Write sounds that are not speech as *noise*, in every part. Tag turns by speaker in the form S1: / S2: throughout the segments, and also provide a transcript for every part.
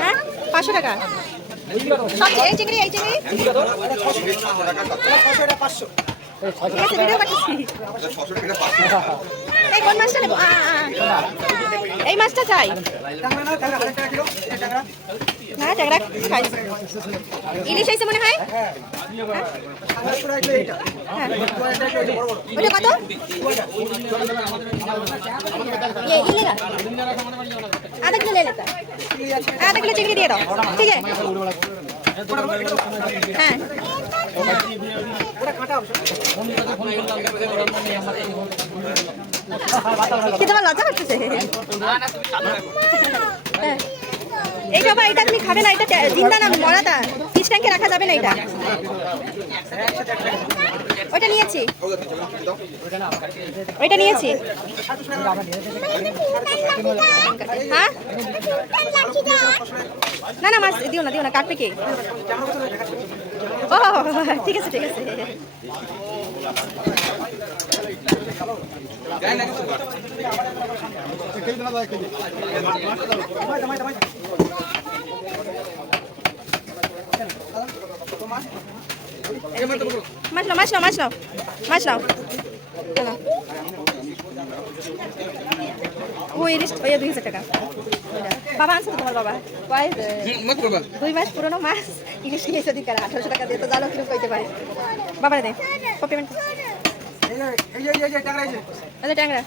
S1: হ্যাঁ? পাঁচশো টাকা। সব এই চিংড়ি এই চিংড়ি। এই কোন মাছটা নেব। এই মাছটা চাই। না ট্যাংরা খাই। ইলিশ আইছে মনে হয়? হ্যাঁ। ওটা কত? আধা কিলো লে আধা কিলো চিংড়ি দিয়ে দাও। ঠিক আছে। হ্যাঁ। কি তোমার লজ্জা পাচ্ছে এই বাবা, এটা তুমি খাবে না, এটা জিন্দা না, মরাটা। ফিশ ট্যাঙ্কে রাখা যাবে না এটা। ওটা নিয়েছি। ওইটা নিয়েছি। হ্যাঁ? না না, মাছ দিও না দিও না, কাটবে কি? ও, ঠিক আছে ঠিক আছে। মাছ নাও মাছ নাও মাছ নাও মাছ নাও নাও। ও ইলিশ ওই দুই হাজার টাকা। বাবা আনছো তোমার বাবা কয় দুই মাস পুরনো মাছ ইলিশ নিয়েছে দিকে আঠারোশো টাকা দিয়ে তো জানো কীরকম কইতে পারে বাবারে দে ও পেমেন্ট আচ্ছা ট্যাংরা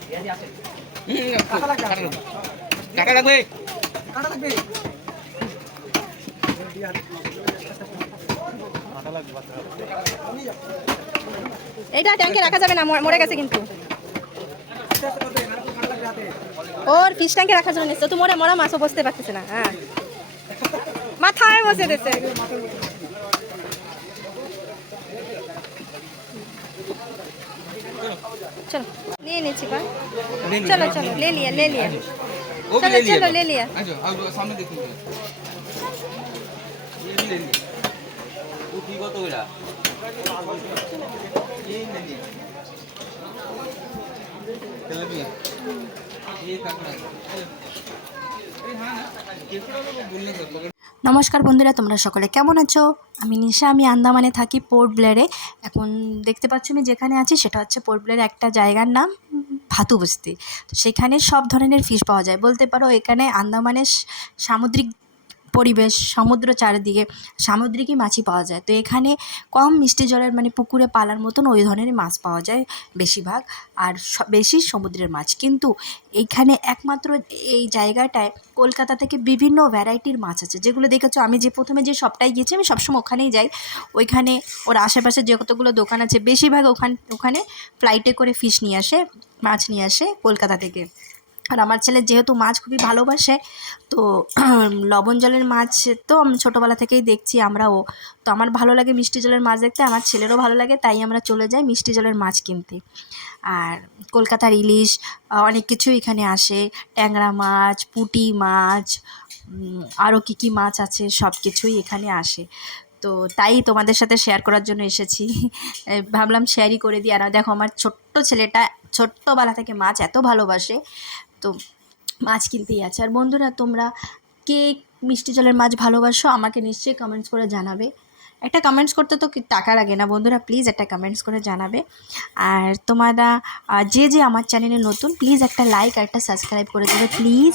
S2: টাকা লাগবে
S1: এটা ট্যাঙ্কে রাখা যাবে না মরে গেছে কিন্তু। ওর ফিশ ট্যাঙ্কে রাখার জন্য না তো মরে মরা মাছও বসতে পারতেছে না হ্যাঁ। মাথায় বসে দিচ্ছে
S2: চলো নিয়ে নিচ্ছি পা। চলো চলো লে লিয়া লে লিয়া চলো চলো লে লিয়া সামনে দেখুন। কত
S3: নমস্কার বন্ধুরা, তোমরা সকলে কেমন আছো? আমি নিশা, আমি আন্দামানে থাকি পোর্ট ব্লেয়ারে। এখন দেখতে পাচ্ছ আমি যেখানে আছি, সেটা হচ্ছে পোর্ট ব্লেয়ারের একটা জায়গার নাম ভাতু বস্তি তো সেখানে সব ধরনের ফিশ পাওয়া যায়। বলতে পারো এখানে আন্দামানের সামুদ্রিক পরিবেশ, সমুদ্র চারিদিকে, সামুদ্রিকই মাছই পাওয়া যায়। তো এখানে কম মিষ্টি জলের মানে পুকুরে পালার মতন ওই ধরনের মাছ পাওয়া যায় বেশিরভাগ, আর বেশি সমুদ্রের মাছ। কিন্তু এইখানে একমাত্র এই জায়গাটায় কলকাতা থেকে বিভিন্ন ভ্যারাইটির মাছ আছে। যেগুলো দেখেছ, আমি যে প্রথমে যে সবটাই গিয়েছি, আমি সবসময় ওখানেই যাই। ওইখানে ওর আশেপাশে যতগুলো দোকান আছে, বেশিরভাগ ওখান, ওখানে ফ্লাইটে করে ফিশ নিয়ে আসে, মাছ নিয়ে আসে কলকাতা থেকে। আর আমার ছেলে যেহেতু মাছ খুবই ভালোবাসে, তো *clears throat* লবণ জলের মাছ তো আমি ছোটোবেলা থেকেই দেখছি আমরাও। তো আমার ভালো লাগে মিষ্টি জলের মাছ দেখতে, আমার ছেলেরও ভালো লাগে, তাই আমরা চলে যাই মিষ্টি জলের মাছ কিনতে। আর কলকাতার ইলিশ অনেক কিছু এখানে আসে, ট্যাংরা মাছ, পুঁটি মাছ আরও কী কী মাছ আছে সব কিছুই এখানে আসে। তো তাই তোমাদের সাথে শেয়ার করার জন্য এসেছি। ভাবলাম শেয়ারই করে দিই। আর দেখো, আমার ছোট্ট ছেলেটা ছোট্টবেলা থেকে মাছ এত ভালোবাসে। তো মাছ কিনতেই আছে। আর বন্ধুরা, তোমরা কে মিষ্টি জলের মাছ ভালোবাসো আমাকে নিশ্চয়ই কমেন্টস করে জানাবে। একটা কমেন্টস করতে তো টাকা লাগে না বন্ধুরা প্লিজ একটা কমেন্টস করে জানাবে। আর তোমরা যে যে আমার চ্যানেলে নতুন প্লিজ একটা লাইক আর একটা সাবস্ক্রাইব করে দেবে প্লিজ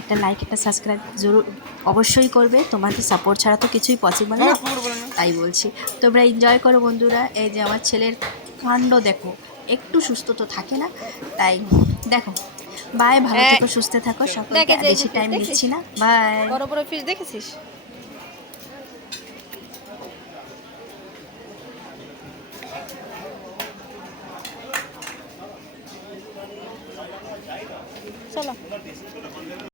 S3: একটা লাইক একটা সাবস্ক্রাইব জরুর অবশ্যই করবে। তোমাদের সাপোর্ট ছাড়া তো কিছুই পসিবল না। তাই বলছি। তোমরা এনজয় করো বন্ধুরা। এই যে আমার ছেলের কাণ্ড দেখো। একটু সুস্থ তো থাকে না। তাই দেখো। বাই ভালো। থেকো সুস্থ থাকো। সকলকে বেশি টাইম দিচ্ছি না। বাই
S1: বড় বড় ফিশ দেখেছিস? চলো।